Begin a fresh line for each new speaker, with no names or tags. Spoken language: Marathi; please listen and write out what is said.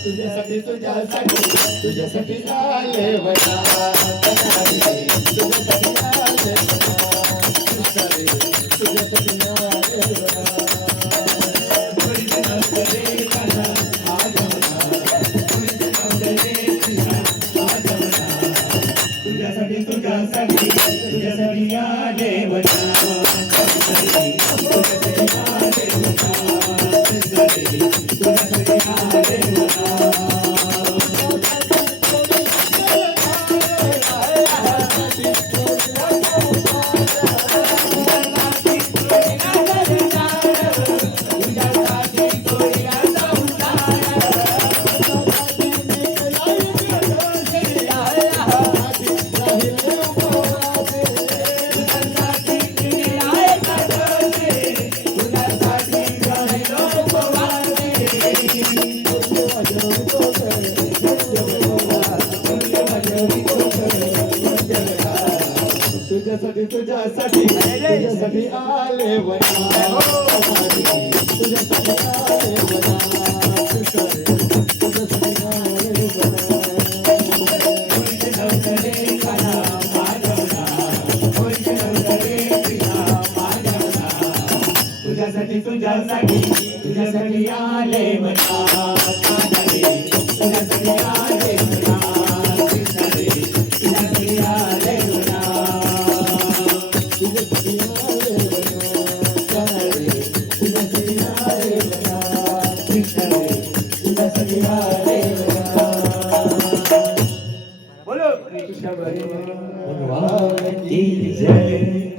तुझ्यासाठी तुझ्यासाठी तुझ्यासाठी आले वया तुझ्यासाठी आले तुझ्यासाठी आले वया
तुझ्यासाठी तुझ्यासाठी तुझ्यासाठी आले
तुझ्यासाठी तुझ्यासाठी तुझ्यासाठी तुझ्यासाठी आले तुझ्यासाठी
तुझ्यासाठी तुझ्यासाठी तुझ्यासाठी आले म्हणा तुझ्यासाठी तुझ्यासाठी आले बोलो
भगवान की
जय